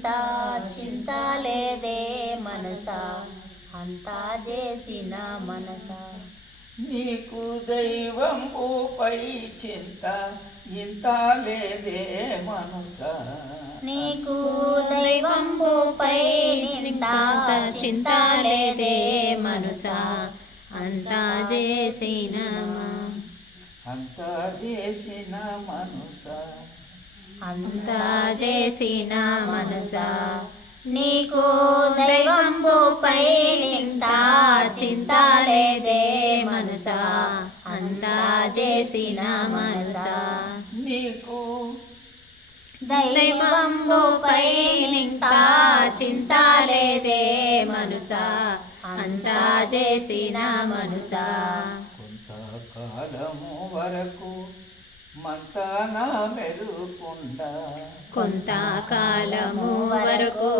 నింత చింత లేదే మనసా? అంతా చేసిన మనసా? నీకు దైవంబుపై చింత ఇంత లేదే మనస? నీకు దైవంబుపై నింత చింత లేదే మనసా? అంతా చేసిన అంతా చేసిన మనస? అంతా చేసిన మనసా? నీకు దైవంబుపై నింత చింత లేదే మనసా? అంతా చేసిన మనసా? నీకు దైవంబుపై నింత చింత లేదే మనసా? అంతా చేసిన మనసా? కొంతకాలము వరకు మంతాన మెరుకుండా కొంతకాలము వరకు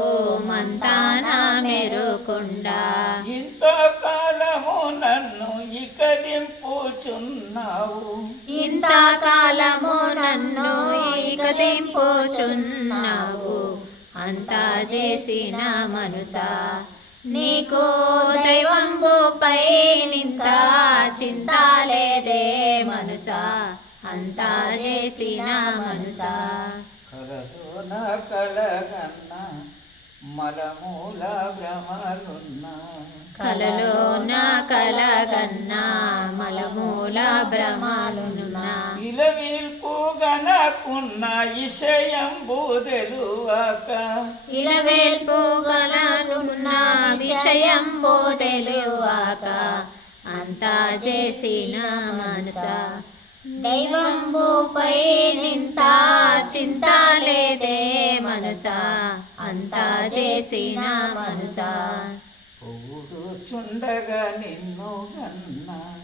మంతానా మెరుకుండా ఇంతకాలము నన్ను ఇకదింపుచున్నావు. ఇంతకాలము నన్ను ఇక దింపుచున్నావు అంతా చేసిన మనసా? నీకు దైవంబుపై నింత చింత లేదే మనసా? అంతా చేసిన మనసా. కలలో నా కలగన్న మలమూల భ్రమలున్నా. కలలో నా కలగన్నా మలమూల భ్రమాలున్నా. ఇలవిల్పు గనకున్న ఇషయంబు తెలువక ఇలవేల్పు తెలివాక అంతా చేసిన మనస. దైవంబుపై నింత చింత లేదే మనసా. అంతా చేసిన మనసా. చుండగా నిన్ను గన్నా.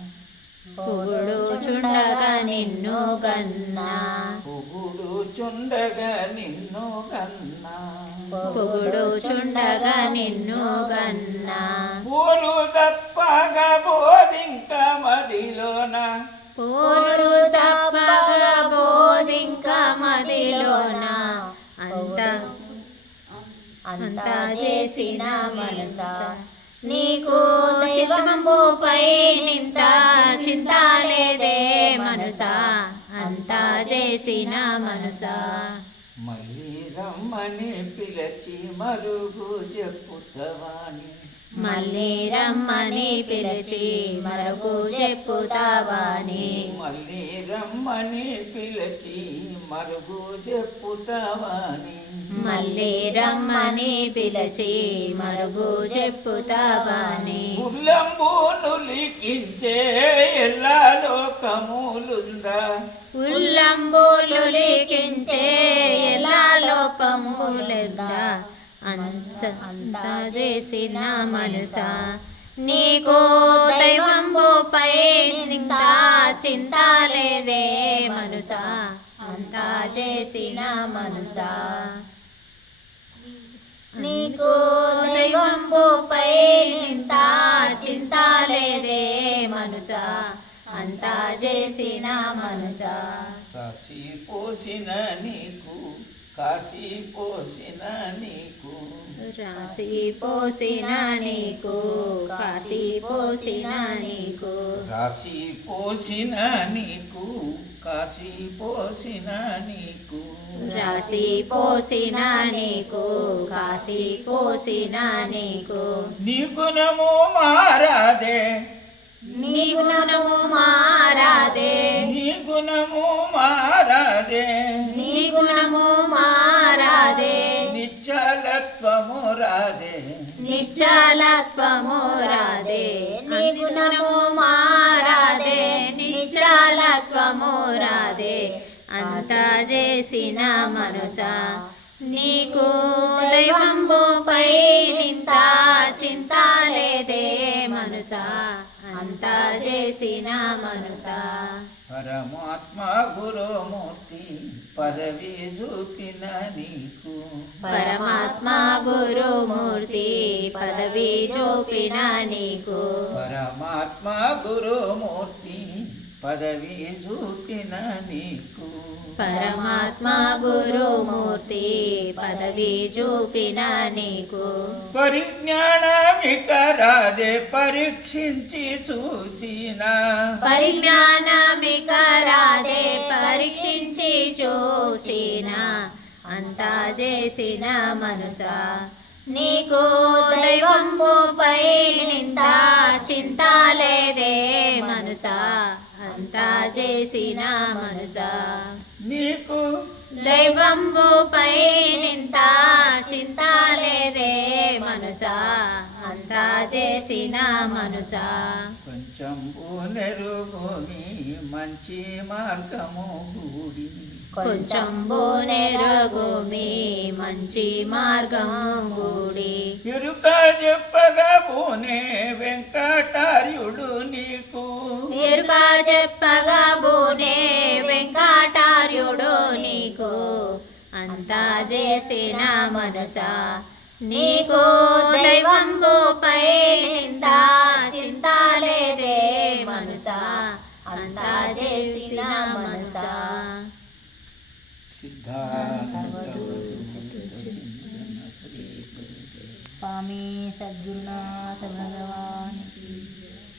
పొగుడు చుండగా నిన్ను గన్నా. పొగుడు చుండగా నిన్ను గన్నా. పొగుడు చుండగా నిన్ను గన్నా. పూలు తప్పగా బోధింక మదిలోన. పూలు తప్పగా బోధింక మదిలోన అంత అంతా చేసిన మనసా. నీకు దైవంబుపై నింత చింత లేదే మనసా. అంతా చేసిన మనసా. రమ్మని పిలిచి మరుగు చెప్పుతవాని మళ్ళీ రమ్మని పిలిచి మరొకు చెప్పుతావాని మళ్ళీ రమ్మని పిలిచి మరుగు చెప్పుతవాని మళ్ళీ రమ్మని పిలిచి మరుగు చెప్పుతావాని ఉల్లంబును లిఖించే ఎల్లా లోకములుందా ఉల్లంబులు లిఖించే ఎలా లోకములుగా అంత అంతా చేసిన మనసా నీకు దైవంబుపై చింత చింత లేదే మనసా అంతా చేసిన మనసా నీకు దైవంబుపై నింత చింత లేదే మనసా అంతా చేసిన మనసా కాశీ పోసిన నీకు కాశీ పోసిన నీకు. రాసి పోసిన నీకు కాసి పోసిన నీకు. రాశి పోసిన నీకు కాశీ పోసిన నీకు. రాసి పోసిన నీకు కాసి పోసిన నీకు. నీ గుణము మారాదే. నీ గుణము మారాదే. నీ గుణము మారాదే. నీ గుణము నిశ్చలత్వము రాదే నిశ్చలత్వము రాదే నీ గుణము మారాదే. నిశ్చలత్వము రాదే అంత చేసిన మనసా. నీకు దైవంబుపై నింత చింత లేదే మనసా. అంత చేసిన మనసా. పరమాత్మ గురుమూర్తి పదవి చూపిన నీకు. పరమాత్మ గురుమూర్తి పదవి చూపిన నీకు. పరమాత్మ గురుమూర్తి పదవి చూపిన నీకు. పరమాత్మ గురుమూర్తి పదవి చూపిన నీకు. పరిజ్ఞానమిక రాదే పరీక్షించి చూసిన. పరిజ్ఞానమిక రాదే పరీక్షించి చూసిన. అంతా చేసిన మనసా. నీకు దైవంబుపై నింత చింత లేదే మనసా? అంతా చేసిన మనసా? నీకు దైవంబుపై నింత చింత లేదే మనసా? అంతా చేసిన మనసా? కొంచెం నెరుగుని మంచి మార్గము కూడి కొంచెం బోనెరగుమి మంచి మార్గం గుడి. ఎరుక చెప్పగా బూనే వెంకటార్యుడు నీకు. ఎరుక చెప్పగా బోనే వెంకటార్యుడు నీకు. అంతా చేసిన మనసా నీకు దైవంబుపై నింద చింత లేదే మనసా. అంతా చేసిన స్వామి సద్గురునాథ భగవాన్.